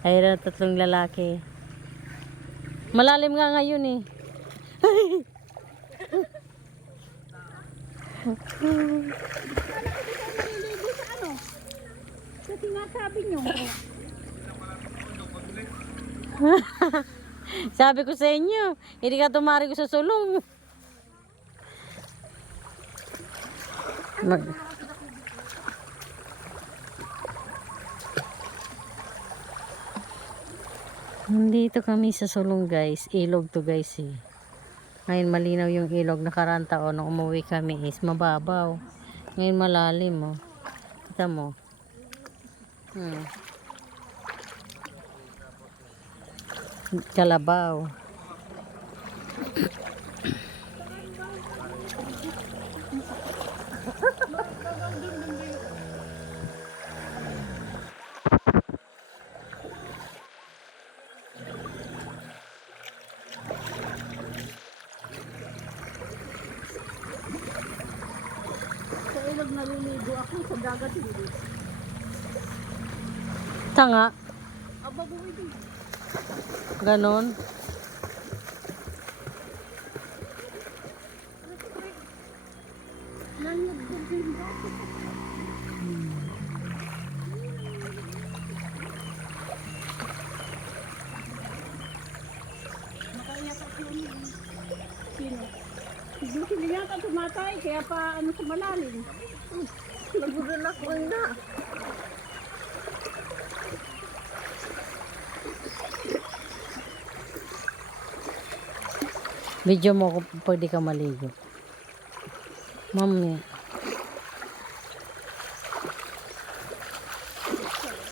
Ayun, tatlong lalaki. Malalim nga ngayon eh. Kasi nga sabi nyo. Sabi ko sa inyo, hindi ka tumari ko sa sulong. Nandito kami sa sulong guys. Ilog to guys eh. Ngayon malinaw yung ilog. Nakaraan taon nung umuwi kami is mababaw. Ngayon malalim oh. Kita mo. Kalabaw. Sa ilog naliligo ako, sa dagat hindi. Tanga. Aba, bumili. Ganon. Nanyagdagin ba? Makaiyak ako yun. Sino? Hindi yata tumatay, kaya pa ano sa malalim. Nagulan ako na. Video mo kung pwede ka maligo. Mami.